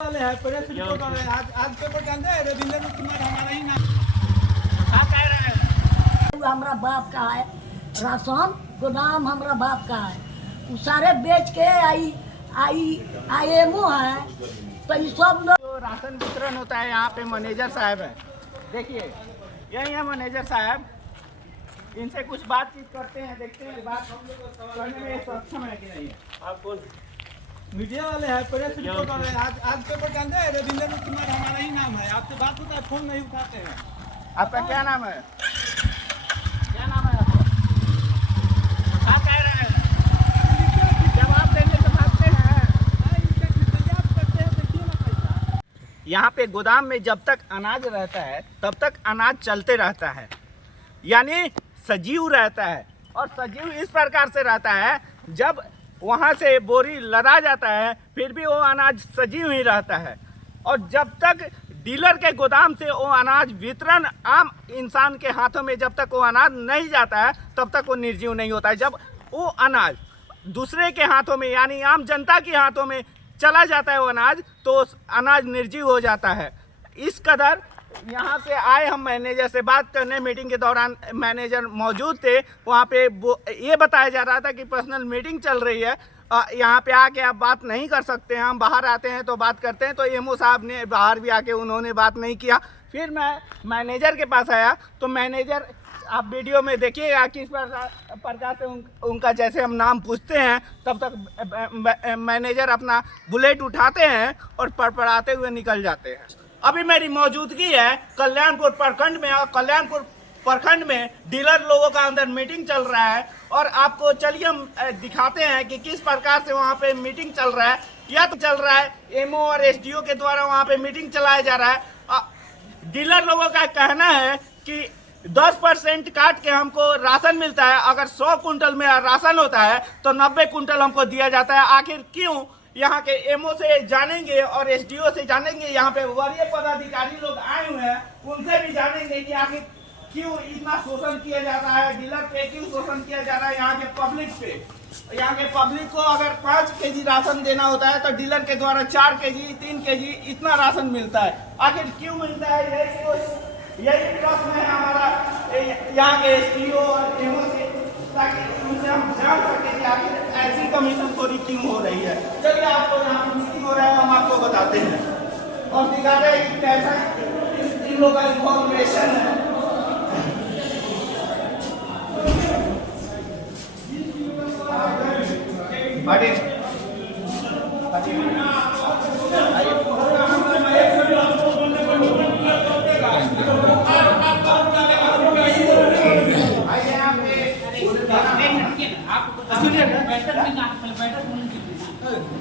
वाले हैं press report वाले हैं। आज पेपर जानते हैं रविंद्र कुमार हमारा ही नाम हमारा बाप का है। राशन गोदाम हमारा बाप का है। वो सारे बेच के IMO है तो ये सब लोग जो राशन वितरण होता है यहाँ पे मैनेजर साहब है। देखिए यही है मैनेजर साहब, इनसे कुछ बातचीत करते हैं, देखते हैं बात करने में सक्षम है कि नहीं है। आप कौन? मीडिया वाले हैं प्रेस रिपोर्ट वाले हैं। आज पेपर जानते हैं रविंद्र कुमार हमारा ही नाम है। आपसे बात होता है फोन नहीं उठाते हैं। आपका क्या नाम है? क्या नाम है आपका? क्या कह रहे हैं? जवाब देने से भागते हैं। यहाँ पे गोदाम में जब तक अनाज रहता है तब तक अनाज चलते रहता है, यानी सजीव रहता है। और सजीव इस प्रकार से रहता है, जब वहाँ से बोरी लदा जाता है फिर भी वो अनाज सजीव ही रहता है। और जब तक डीलर के गोदाम से वो अनाज वितरण आम इंसान के हाथों में जब तक वो अनाज नहीं जाता है तब तक वो निर्जीव नहीं होता है। जब वो अनाज दूसरे के हाथों में यानी आम जनता के हाथों में चला जाता है वो अनाज, तो अनाज निर्जीव हो जाता है। इस कदर यहाँ से आए हम मैनेजर से बात करने, मीटिंग के दौरान मैनेजर मौजूद थे। वहाँ पे ये बताया जा रहा था कि पर्सनल मीटिंग चल रही है, यहाँ पे आके आप बात नहीं कर सकते हैं, हम बाहर आते हैं तो बात करते हैं। तो एमओ साहब ने बाहर भी आके उन्होंने बात नहीं किया। फिर मैं मैनेजर के पास आया तो मैनेजर, आप वीडियो में देखिएगा किस प्रकार से उनका जैसे हम नाम पूछते हैं तब तक मैनेजर अपना बुलेट उठाते हैं और पड़पड़ाते हुए निकल जाते हैं। अभी मेरी मौजूदगी है कल्याणपुर प्रखंड में, और कल्याणपुर प्रखंड में डीलर लोगों का अंदर मीटिंग चल रहा है। और आपको चलिए हम दिखाते हैं कि किस प्रकार से वहाँ पे मीटिंग चल रहा है। यह तो चल रहा है एमओ और एसडीओ के द्वारा वहाँ पे मीटिंग चलाया जा रहा है। डीलर लोगों का कहना है कि 10% काट के हमको राशन मिलता है। अगर 100 कुंटल में राशन होता है तो 90 कुंटल हमको दिया जाता है। आखिर क्यों? यहाँ के एमओ से जानेंगे और एसडीओ से जानेंगे, यहाँ पे वरीय पदाधिकारी लोग आए हुए हैं, उनसे भी जानेंगे कि आखिर क्यों इतना शोषण किया जाता है, डीलर पे क्यों शोषण किया जा रहा है यहाँ के पब्लिक पे। यहाँ के पब्लिक को अगर 5 केजी राशन देना होता है तो डीलर के द्वारा 4 केजी 3 केजी इतना राशन मिलता है। आखिर क्यों मिलता है, यही प्रश्न है हमारा यहाँ के एसडीओ और एमओ से, ताकि उनसे हम जान सकें कि आखिर ऐसी कमीशन चोरी क्यों हो रही है। चलिए आपको यहाँ पर मीटिंग हो रहा है, हम आपको बताते हैं और दिखा रहे हैं कि कैसा इन लोगों का इन्फॉर्मेशन है।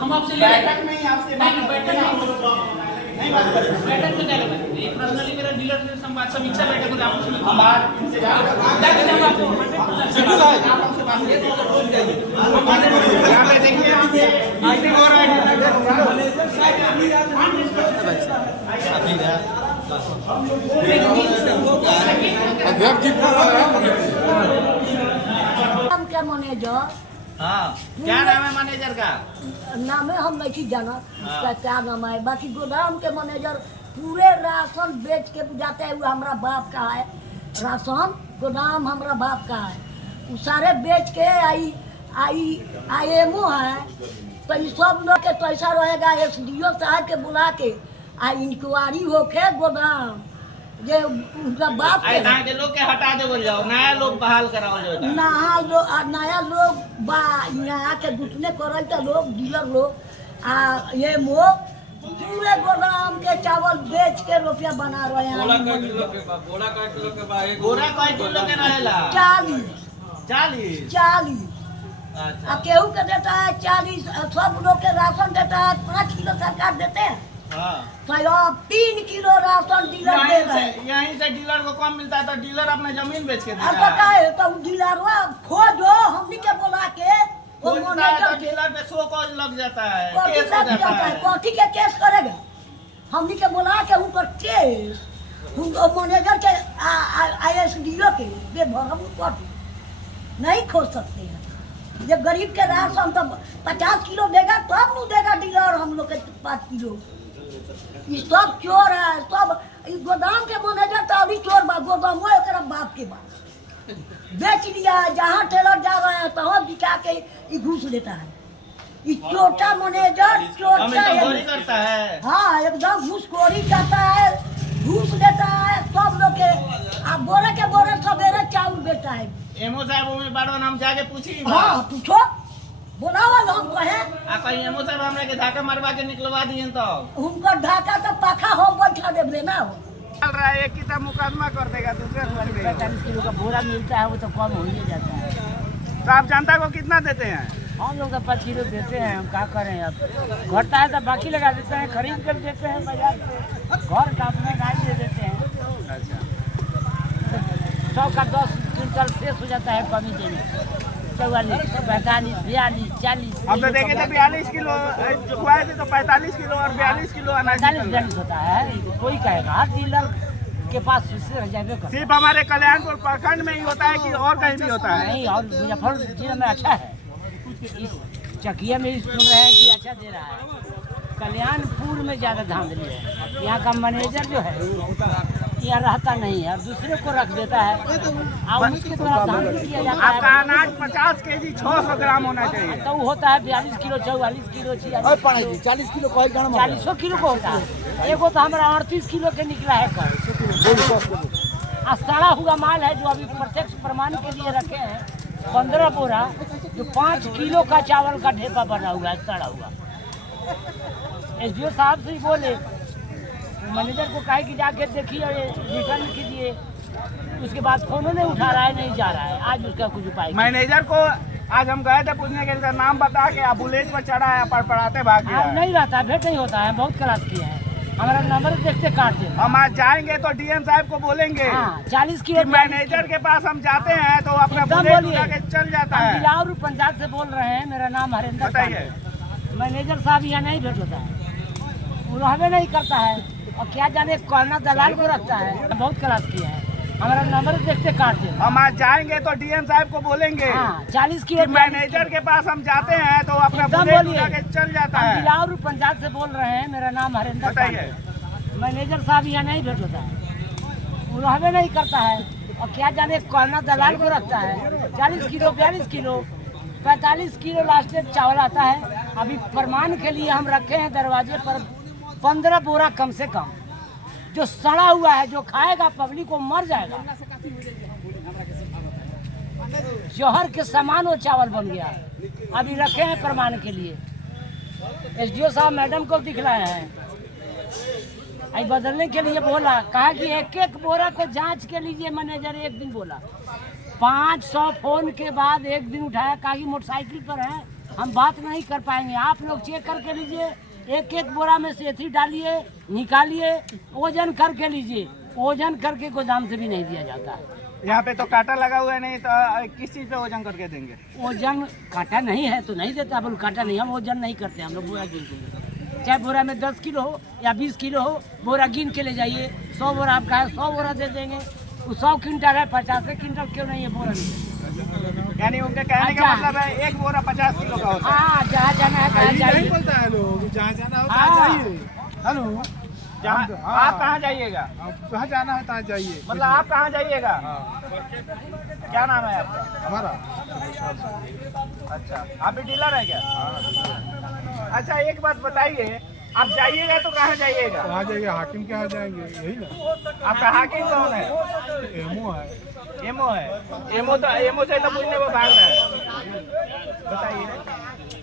हम आपसे बैठक में ही आपसे नहीं बैठक में क्या लगता है? पर्सनली मेरा डीलर से संवाद समीक्षा बैठक में आपसे हम आज इंतजार आपको यहाँ पे देखिए मीटिंग हो रहा गोदाम के मैनेजर, हाँ, क्या नाम है मैनेजर का? नाम है हम नहीं जाना उसका क्या नाम है। बाकी गोदाम के मैनेजर पूरे राशन बेच के जाते हैं। वो हमारा बाप का है। राशन गोदाम हमारा बाप का है। वो सारे बेच के IMO है तो ये सब लोग के पैसा रहेगा। एसडीओ साहब के बुला के इंक्वायरी होके गोदाम ये उनका बाप के लोग के हटा दे बोल जाओ, नया लोग बहाल कराओ जो नया लोग बा यहाँ के घुटने करल तो लोग डीलर लोग ये मो पूरे गोदाम के चावल बेच के रुपया बना रहे हैं। गोरा कई किलो के रहेला 40। अच्छा। अब केहू के देता है 40। सब लोग के राशन देता है 5 किलो सरकार देते हैं। हाँ। तो अब 3 किलो राशन डीलर दे रहे हैं। यहीं से डीलर को कम मिलता है तो डीलर अपने जमीन बेच के अब देता है। पता है तो डीलर खोजो हमनी के बोला के वो मैनेजर के डीलर पे 100 कॉल लग जाता है, कथी केस हो जाता है। कथी के केस करेगा? हमनी के बोला के ऊपर केस मैनेजर के ISDO के बेभरम कथी नहीं खोज सकते हैं। जब गरीब के राशन तो 50 किलो देगा तब नहीं देगा डीलर हम लोग के 5 किलो। ये सब चोर है, सब ई गोदाम के मैनेजर तो अभी चोर बा, गोदाम वो एक बाप के बा बेच दिया, जहाँ टेलर जा रहा है तहाँ बिका के ये घूस लेता है। ये छोटा मैनेजर चोटा चोरी है, करता है। हाँ एकदम घूसखोरी करता है, घूस लेता है सब लोग के। अब बोरे के बोरे सवेरे चावल बेचता है। एमओ साहब वो में बाड़ो नाम जाके पूछी हाँ पूछो, बुलावा हम कहे आ कहीं एमओ साहब हमरा के धाका मरवा के निकलवा दिए तो उनका ढाका तो पाखा हम बैठा देवे ना हो। चल रहा है, एक की तो मुकदमा कर देगा, दूसरे को कर देगा। 45 किलो का बोरा मिलता है, वो तो कम हो ही जाता है। तो आप जनता को कितना देते हैं? हम लोग तो 5 किलो देते हैं, हम क्या करें अब। घटता है तो बाकी लगा देते हैं, खरीद कर देते हैं बाजार से, घर का अपना गाय दे देते हैं। अच्छा, 100 का 10 क्विंटल शेष हो जाता है कमी देने। 44, 45, 42, 40। हम तो देखे थे 42 किलो चुकवाए थे, तो 45 किलो और 42 किलो अनाज 45 होता है, कोई कहेगा हर डीलर के पास उससे रह जाए कर। सिर्फ हमारे कल्याणपुर प्रखंड में ही होता है कि और कहीं भी होता है? नहीं, और मुजफ्फरपुर जिले में अच्छा है। इस चकिया में सुन रहे हैं कि अच्छा दे रहा है। कल्याणपुर में ज़्यादा धांधली है। यहाँ का मैनेजर जो है यहाँ रहता नहीं है, दूसरे को रख देता है और उसके द्वारा धांधली किया जाता आपका है। अनाज 50 केजी 600 ग्राम होना चाहिए। तो वो होता है 42 किलो, 44 किलो, 40 किलो, 40 किलो को होता है। एगो तो हमारा 38 किलो के निकला है कल। आ सड़ा हुआ माल है जो अभी प्रत्यक्ष प्रमाण के लिए रखे हैं 15 बोरा, जो 5 किलो का चावल का ढेपा बना हुआ है सड़ा हुआ। एसडीओ साहब से ही बोले, मैनेजर को कहे कि जाके देखिए रिटर्न कीजिए। उसके बाद फोन नहीं उठा रहा है, नहीं जा रहा है। आज उसका कुछ उपाय मैनेजर को आज हम गए थे पूछने के लिए, नाम बता के आप बुलेट पर चढ़ा है, पड़पड़ाते भाग गया है। नहीं रहता है, भेंट नहीं होता है। बहुत क्लास किया है, हमारा नंबर देखते काट दे। हम आज जाएंगे तो डीएम साहब को बोलेंगे 40 किलो मैनेजर के पास हम जाते हैं तो अपना एकदम बुलेट बोलिए। उठा के चल जाता है। बिलावर पंचायत से बोल रहे हैं, मेरा नाम हरेंद्र बताइए। मैनेजर साहब यहाँ नहीं भेंट होता है, वो रहबे नहीं करता है। और क्या जाने कहना दलाल को रखता है। बहुत क्लास किया है, हमारा नंबर देखते काट दे। हम आज जाएंगे तो डीएम साहब को बोलेंगे 40 किलो मैनेजर के पास हम जाते हैं तो अपना एकदम बुलेट बोलिए। उठा के चल जाता है। बिलावर पंचायत से बोल रहे हैं, मेरा नाम हरेंद्र बताइए। मैनेजर साहब यहाँ नहीं भेंट होता है, वो रहबे नहीं करता है। और क्या जाने कहना दलाल को रखता है। 40 किलो, 42 किलो, 45 किलो लास्ट चावल आता है। अभी प्रमाण के लिए हम रखे हैं दरवाजे पर 15 बोरा कम से कम, जो सड़ा हुआ है, जो खाएगा पब्लिक को मर जाएगा। जहर के समान वो चावल बन गया है। अभी रखे हैं प्रमाण के लिए। एसडीओ साहब मैडम को दिखलाए हैं, अभी बदलने के लिए बोला, कहा कि एक एक बोरा को जांच के लीजिए। मैनेजर एक दिन बोला, 500 फोन के बाद एक दिन उठाया, कहा कि मोटरसाइकिल पर है, हम बात नहीं कर पाएंगे, आप लोग चेक करके लीजिए। एक एक बोरा में से एथी डालिए, निकालिए, वजन करके लीजिए। वजन करके गोदाम से भी नहीं दिया जाता है। यहाँ पे तो कांटा लगा हुआ है, नहीं तो किस चीज पे वजन करके देंगे? वजन काटा नहीं है तो नहीं देता। बोल काटा नहीं, हम वजन नहीं करते, हम लोग बोरा गिन के लेते। चाहे बोरा में 10 किलो हो या 20 किलो हो, बोरा गिन के ले जाइए। 100 बोरा आपका है, 100 बोरा दे देंगे। वो 100 क्विंटल है, 50 क्विंटल क्यों नहीं है बोरा नहीं। यानी उनके कहने का मतलब है एक बोरा 50 किलो का होता है। हाँ, जहाँ जाना है कहाँ जाइए। बोलता है लोग, जहाँ जाना हो हाँ। तहाँ जाइए। हेलो, आप कहाँ जाइएगा? आप जहाँ जाना है तहाँ जाइए। मतलब आप कहाँ जाइएगा? क्या नाम है आपका? हमारा अच्छा, आप भी डीलर है क्या? अच्छा, एक बात बताइए, आप जाइएगा तो कहाँ जाइएगा? कहाँ जाइए? हाकिम के यहाँ जाएंगे, यही ना। आपका हाकिम कौन है? एमओ है। एमओ है। एमओ से तो पूछने को भाग रहा है। बताइए,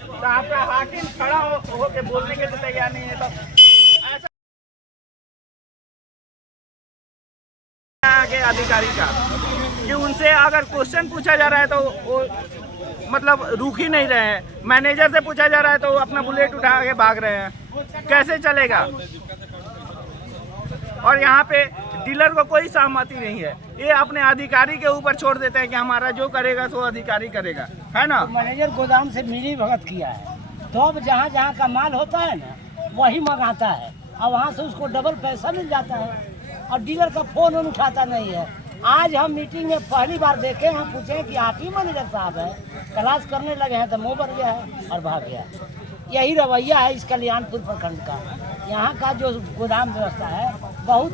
तो आपका हाकिम खड़ा हो के बोलने के लिए तैयार नहीं है, तो ऐसा आगे अधिकारी का कि उनसे अगर क्वेश्चन पूछा जा रहा है तो वो मतलब रुक ही नहीं रहे हैं। मैनेजर से पूछा जा रहा है तो वो अपना बुलेट उठा के भाग रहे हैं। कैसे चलेगा? और यहाँ पे डीलर को कोई सहमति नहीं है, ये अपने अधिकारी के ऊपर छोड़ देते हैं कि हमारा जो करेगा सो अधिकारी करेगा, है ना? मैनेजर गोदाम से मिली भगत किया है, तो अब जहाँ जहाँ का माल होता है ना वही मंगाता है, और वहाँ से उसको डबल पैसा मिल जाता है। और डीलर का फोन उठाता नहीं है। आज हम मीटिंग में पहली बार देखे, हम पूछे कि आप ही मैनेजर साहब हैं, क्लास करने लगे हैं तो मुँह भर गया है और भाग गया है। यही रवैया है इस कल्याणपुर प्रखंड का। यहाँ का जो गोदाम व्यवस्था है बहुत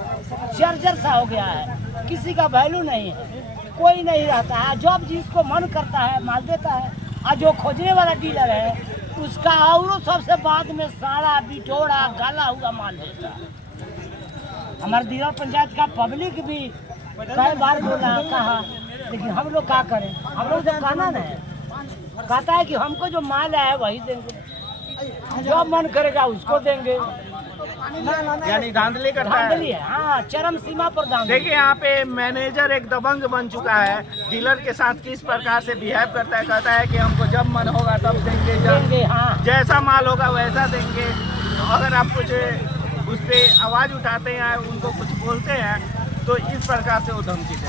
जर्जर सा हो गया है, किसी का वैल्यू नहीं है, कोई नहीं रहता है। जब जिसको मन करता है माल देता है, और जो खोजने वाला डीलर है उसका और सबसे बाद में सारा बिटोड़ा गला हुआ माल देता है। हमारे दिनौर पंचायत का पब्लिक भी कई बार बोला कहा, लेकिन हम लोग क्या करें, हम लोग तो कहना नहीं, कहता है कि हमको जो माल है वही देंगे, जो मन करेगा उसको देंगे। यानी धांधली करता धांधली है। है, हाँ, चरम सीमा पर धांधली। देखिए यहाँ पे मैनेजर एक दबंग बन चुका है, डीलर के साथ किस प्रकार से बिहेव करता है, कहता है कि हमको जब मन होगा तब देंगे, देंगे, हाँ। जैसा माल होगा वैसा देंगे। अगर आप कुछ उस पर आवाज़ उठाते हैं, उनको कुछ बोलते हैं तो इस प्रकार से वो धमकी देते हैं।